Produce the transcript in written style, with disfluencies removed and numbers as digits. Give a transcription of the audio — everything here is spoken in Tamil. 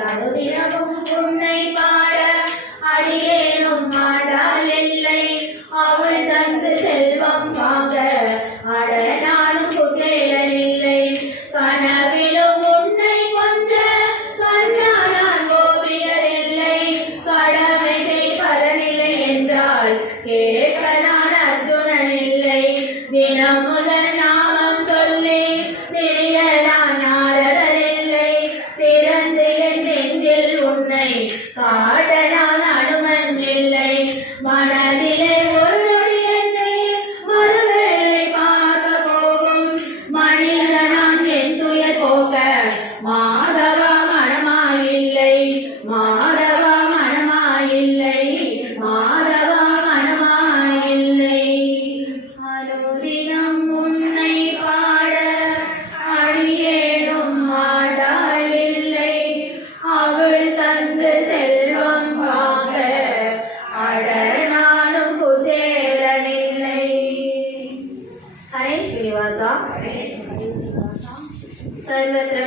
அனுதினமும் உன்னை பாட அடியேனும் ஆடால் இல்லை அவள் தந்து செல்வம் வாங்க அட நானும் குசேலனில்லை கனவிலும் உன்னை கொஞ்ச கண்ணானான் கோபியர் இல்லை கடமைகள் பலனில்லை என்றால் கேட்க நான் அர்ஜுனன் இல்லை தினம் முதல் நாமம் சொல்லி திரிய நான் நாரதர் இல்லை திறந்து என் நெஞ்சில் உன்னை காட்ட நான் அனுமன் இல்லை மனதிலே ஒரு நொடி என்னை மறுவேளை பார்க்க போகும் மனித நான் என் துயர் போக்க மாதவா மனமாயில்லை மாதவா மனமாயில்லை மாதவா மனமாயில்லை அனுதினம் உன்னை பாட அடியேனும் ஆடாள் இல்லை அவள் தந்து செல்வம் வாங்க அட நானும் குசேலனில்லை. ஹரே ஸ்ரீனிவாசா. சர்வத்திர